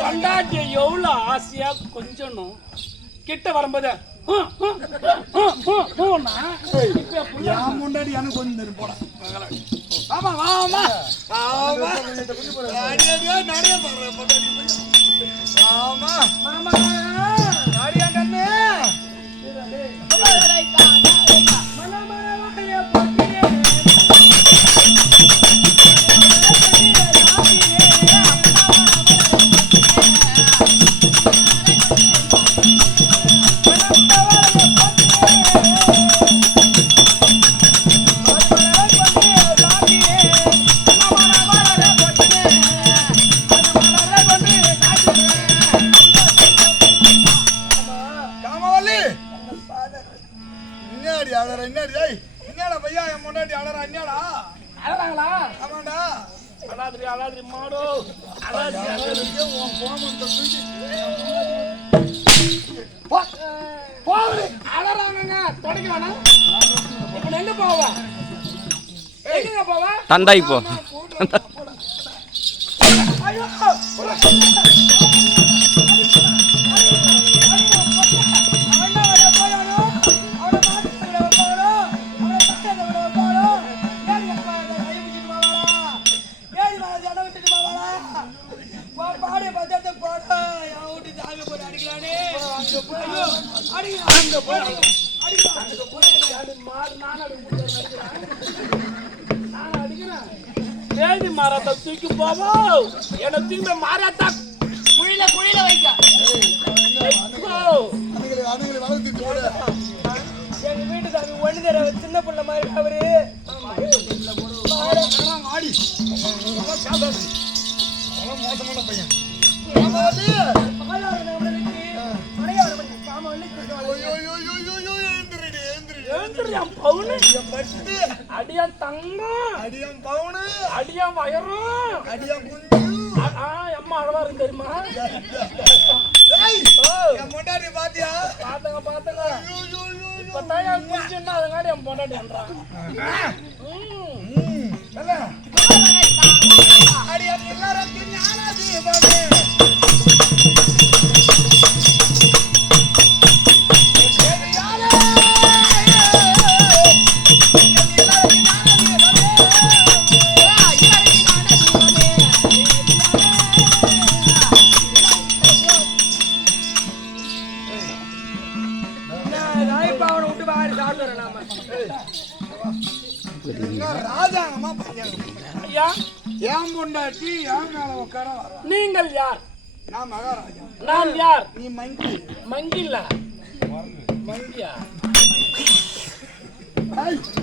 பொண்டாட்டிய எவ்வளவு ஆசையா கொஞ்சணும். கிட்ட வரும்போது முன்னாடி எனக்கு கொஞ்சம் போட. ஆமா ஆமா. ஆமா நிறைய போடுறேன் ஆமா. அழற இன்னாடி ஏய் இன்னாடா பையா என் முன்னாடி அழற இன்னாடா அழறாங்களா ஆமாண்டா. அழாதிரி அழாதிரி மாடோ. அழாதிரி அழாதிரி உன் கோமத்தை தூக்கி போகுது அழறாங்க தொடக்க வேணாம் இப்ப எங்க போவ? எங்க போவ? தண்டாய் போ. ஐயோ வேதி மாறாத்தா தூக்கி போவோம் என்ன தூக்கி மாறாத்தா குழியில குழியில வைக்க எங்க வீட்டுக்காரங்க ஒண்ணு தடவை சின்ன பிள்ளை மாதிரி அவரு ஆடி. மோசமான பையன் அடியான் தங்கம் அடியான் பவுனு. அடியான் வயரும் அடியான் குஞ்சு. அம்மா அழவா இருக்கு தெரியுமா? ஏய் ஓ, என் முன்னாடி பாத்தியா? பாத்தங்க பாத்தங்க. இப்பதான் என் குஞ்சுன்னா அதுங்காடி என். ம். நல்லா அடியான் எல்லாரும் ராஜாங்கம்மா பையன் ஐயா? ஏன் பொண்டாட்டி ஏன் மேல உட்கார நீங்கள் யார்? நான் மகாராஜா. நான் யார்? நீ மங்கி. மங்கில்ல மங்கியா?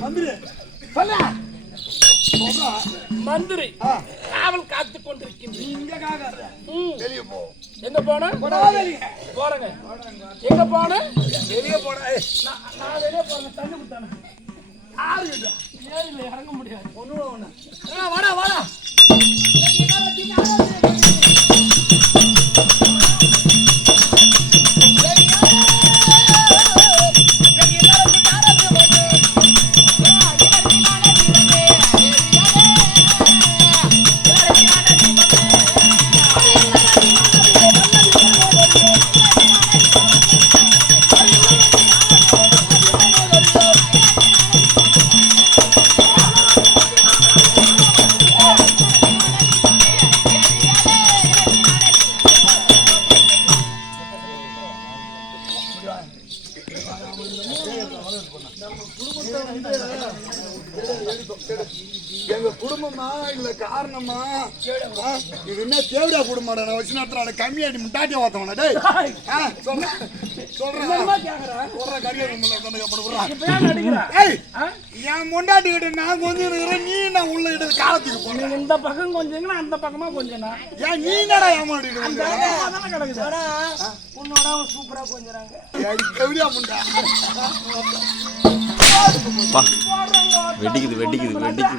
மந்திரி. சொல்ல மந்திரி. காவல் காத்து கொண்டிருக்கின்றேன். இங்க காக்காத. வெளிய போ. எங்க போன? போறேங்க. எங்க போன? வெளிய போடா ஏய். நான் நான் வெளியே போறேன் தண்ணி குத்தானே ஆறு ஏறில இறங்க முடியாது. ஒண்ணு. வாடா வாடா. எங்க குடும்பமா இல்ல காரணமா? இது என்ன தேவடா குடும்பம்டா? நான் வச்சு நடத்துறான் கம்மியாடி முட்டாட்டியா வாத்தவனா டேய். சொல்றேன்? என் முண்டாட்டி கிட்ட நான் கொஞ்சம் இருக்கிறேன் நீ நான் உள்ள இட்டு காலத்துக்கு இந்த பக்கம் கொஞ்சங்கன்னா அந்த பக்கமா கொஞ்சனா. ஏன் நீ என்னடா ஆனா உன்னோட சூப்பரா கொஞ்சறாங்க. ஏடி கவிடியா முண்டா. வா வெடிக்குது வெடிக்குது வெடிக்குது.